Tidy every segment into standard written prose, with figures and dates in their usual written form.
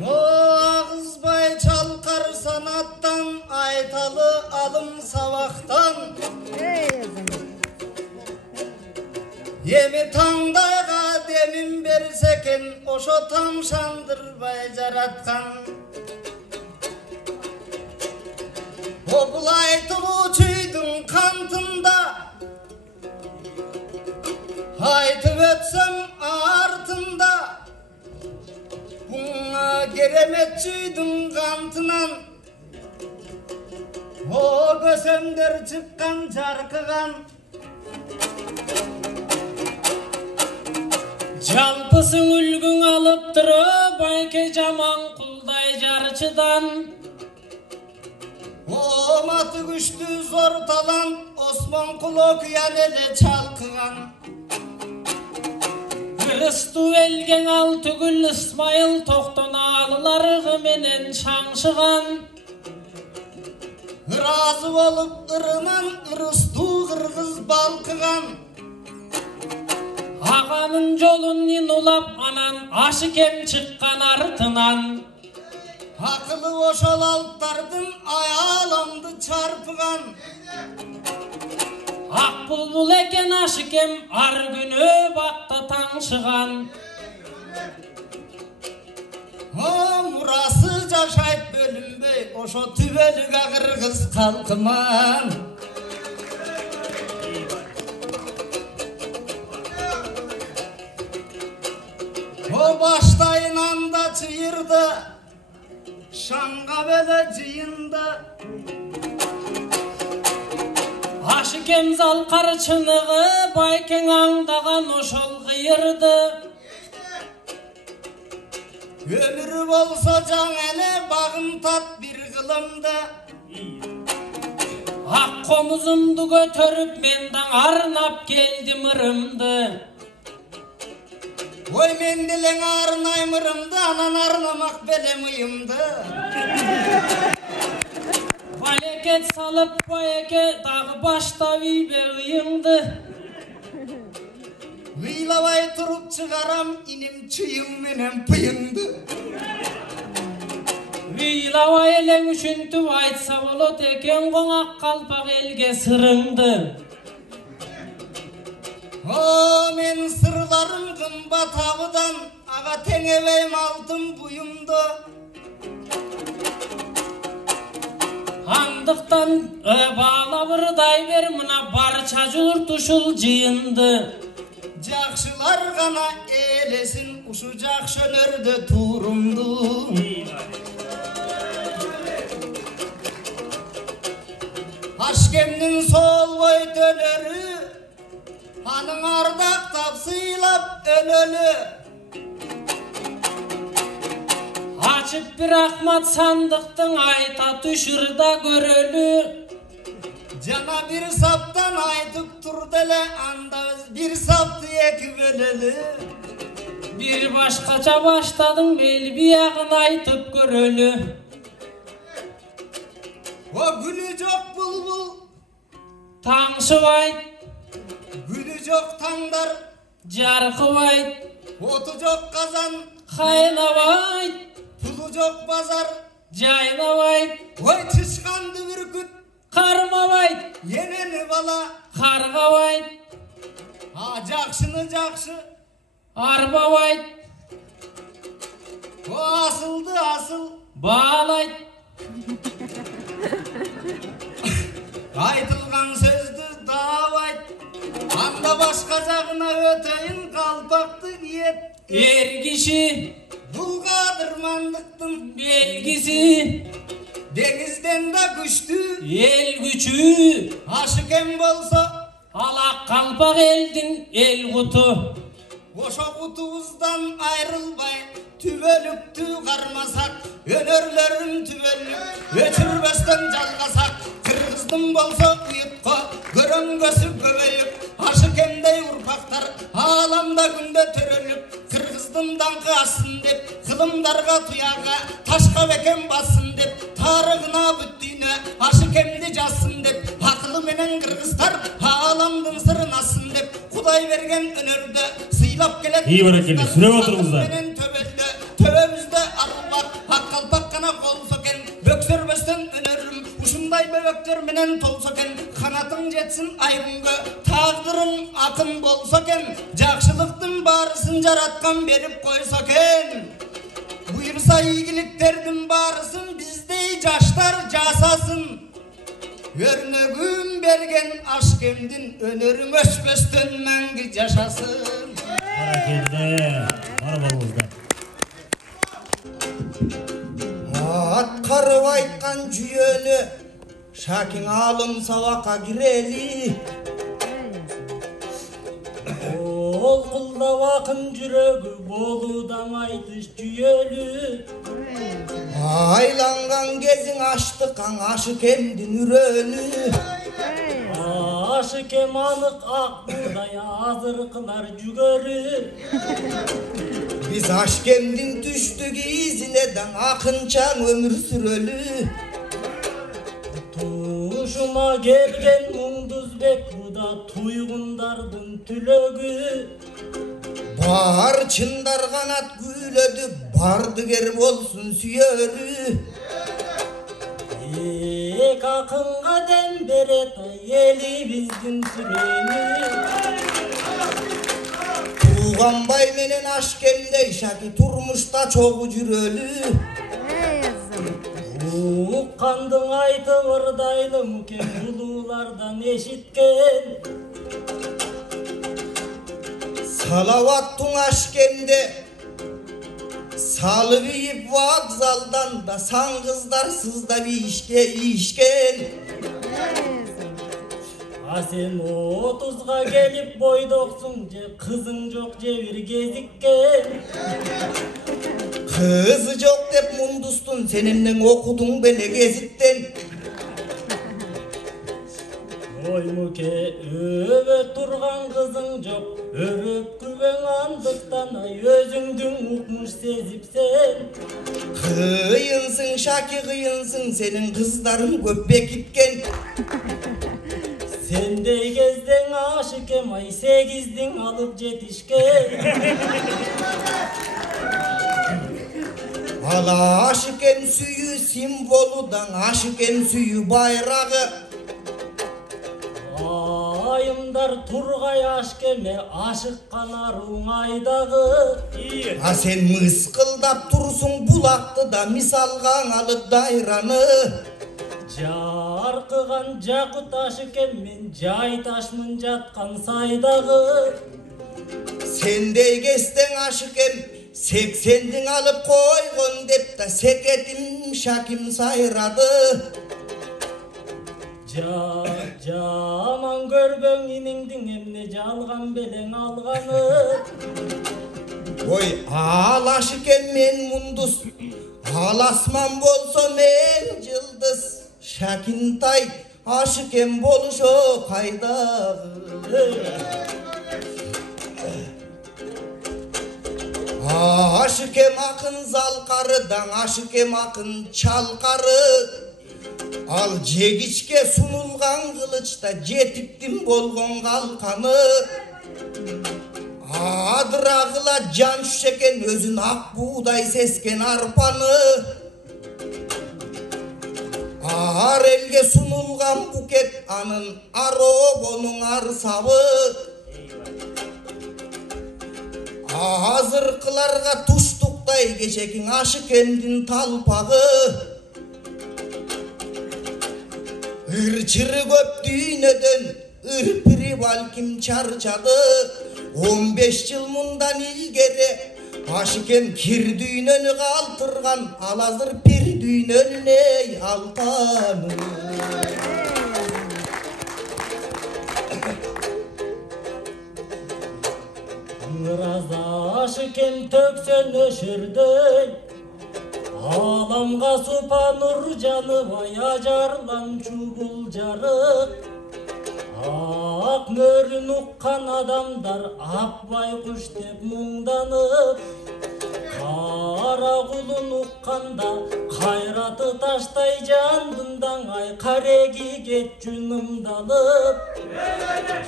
Ağızbay çalkar sanattan, aytalı alım savaktan. Yemi tangdayga demin berseken, oşo tamşandırбай жараткан. Oblaytılıçıydın kantında, aytıp ötsem artında. Buna geremetçiydin kantınan, o gösemder çıkkan çarkıgan. Жалпысын үлгің алып тұрып, байке жаман құлдай жарчыдан. O matı güçlü zor talant, Osman Kulok yanele çalkıgan. Kırıstu elgen al tügül İsmail toktun ağlıları menen şanşıgan. Razı olup ırınan ırıstu kırgız balkıgan. Ağanın jolun inulap anan aşıkem çıkkan artınan. Akıllı oşol alttardın ayalandı çarpıgan. Ak bulbul eken aşıkem ar günü bakta tanışıgan. O murası caşayıp bölünbey, oşo tübelüge kırgız kalkıman. O baştayın anda çıyırdı, şanga böyle cıyında. Aşıkem zal karçınığı bayken ağdagan oşol gıyırdı. Ömür bolsa can ele bağın tat bir kılımda. Ak komuzumdu götürüp menden arnap geldim ırımdı. Oy mendilen arnaymırımdı, anan arnamak belem uyumdu. Bayeket salıp bayeket dağı başta vibe uyumdu. Vıylavay turup çıgaram, inim çıyım menem pıyındı. Viylava eleng üçüntü aytsa bolot eken konak kalpak elge sırındı. O men sırlarım kımbat avıdan, ağa teneveyim altın buyumdu. Handıktan bağla bırday ver mına barça jurt uşul jıyındı. Jakşılar gana eylesin, uşu jakşönörde turumdu. Aşkemnin sol boy dönörü, hanın ardak tapsıylap önölü. Açıp bir ahmat sandıktın ayta düşür da görölü. Cana bir saptan aytıp turdele, anda bir saptı eki bölölü. Bir başkaça başladın bel biyağın aytıp görölü. O gülü çok bulbul, Tangsıvayt, gülü çok tandar, jarkıvayt, otu çok kazan, kaynavayt, pulu çok pazar. jaynavayt, Oy çıçkandı bürküt, karmavayt, yeneni bala. kargavayt, Ha jakşını jakşı, arbavayt, o asıldı asıl. bağlayt. Aytılgan sözdü davayt, anda başka jagına öteyin kalpaktı giyet. Er kişi Bul kadırmandıktın belgisi, denizden de güçtü. el gücü, Aşık em bolsa alak kalpak eldin el kutu. oşo kutuğuzdan ayrılbay, tübölüktü karmasak, önörlerim tübölük, öçürbesten jalgasak. Kırgızdım bolsa uyutko, göröngösü göbeyip, aşık emdey urpaktar, alamda günde törölüp. Kırgızdım dankı assın dep, kılımdarga tuyaga, taşka beken bassın dep, tarığına büttüğüne, aşık emdi jassın dep. Akıllı menen kırgızlar, alamdın sırın assın dep, Kuday vergen önörde, sıylap gelen. İyi bırakın, süre oturumuzda. Menen töbelde, töbemizde arılbak, менен толсо экен, канатың жетсин ай күнгө, тагдырың акын болсо экен, жакшылыктын баарысын жараткан берип койсо экен. Буйрса ийгиликтердин баарысын биздей жаштар жасасын. Өрнөгүн берген ашкемдин өнөрүң өчпөстөн мәңгі жашасын. Аткарып айткан жүйөнү Шакиң алым сабакка кирели. Ол кулдап акын жүрөгү болудан айтыш жүйөлү. Айланган кезиң аштыккан Ашыкемдин үрөнү. Ашыкем анық ак будай азыркылар жүгөрү. Биз Ашкемдин түштүк изине даң акынчаң өмүр сүрөлү. Тушума келген Муңдузбек буда туйгундардын түлөгү. Бар чындар канат күйлөдү, бардыгер болсун сүйөрү. Эк акынга дем берет элибиздин сүрөнү. Туганбай менен Ашкемдей Шаки турмушта чогуу жүрөлү. Уккандың айтып ырдайлым кен улуулардан эшиткен. Салаваттың Ашкемде салып ийип вокзалдан да сан кыздар сыздап ийишкен. А сен 30га келип бойдоксуң же кызың жок же бир кезиккен. Кызы жок деп Мундустун сен эмнең окудуң беле гезиттен. Ой муке өбө турган кызың жок, өрөп күбөң андыктан өзүңдүң укмуш сезипсен. Кыйынсың Шаки кыйынсың, сенин кыздарың көп бекиткен. Сендей кезден Ашыкем 8'din алып жетишкен. Ала Ашыкем сүйүү символудан Ашыкем сүйүү байрагы. Айымдар тургай Ашкеме ашыккан аруң айдагы. А сен мыскылдап турсуң булактыда мисалга алып дайраны. Жаркыган Жакут Ашыкем мен жайташмын жаткан сайдагы. Сендей кезден Ашыкем 80'din алып койгон деп да секетим Шаким сайрады. Жаман көрбөң инеңдин эмне жалган белең алганы. Ой, ал Ашыкем мен Мундус, ал асман болсо мен жылдыз. Шакинтай Ашыкем болушо кайдагы. Ашыкем акын залкарыдан Ашыкем акын чалкары. Ал жегичке сунулган кылычта жетиктин болгон калканы. Адырагыла жан шекен өзүн ак буудай сескен арпаны. Ар элге сунулган букет анын аробонун арсабы. Азыркыларга туштуктай кечекиң Ашыкемдин талпагы. Ырчыры көп дүйнөдөн ырпири балким чарчады. 15 жыл мындан илгери Ашыкем кир дүйнөнү калтырган, ал азыр пир дүйнөнүн алтаны. Ыраз Ашыкем төксөн өшөрдөй, аламга супа нур жаныбай ажарланчу бул жарык. Ак мөрүн уккан адамдар ак байкуш деп муңданып, кара кулун укканда кайраты таштай жандындан ай кареги кет жунумдалып.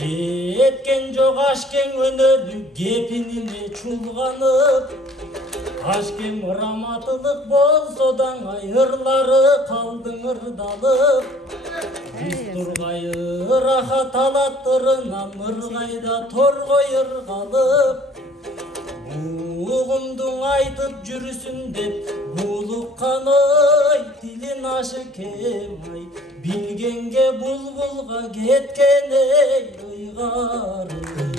Кеткен жок Ашкем өнөрү кепинине чулганып. Ашкем раматылык болсо да ай ырлары калдың ырдалып. Тургайы рахат алаттырынан ыргайда торгой ыргалып угумдуң айтып жүрүсүн деп булукканой тилин ашыкемай билгенге булбулга кеткен эй ыйгарым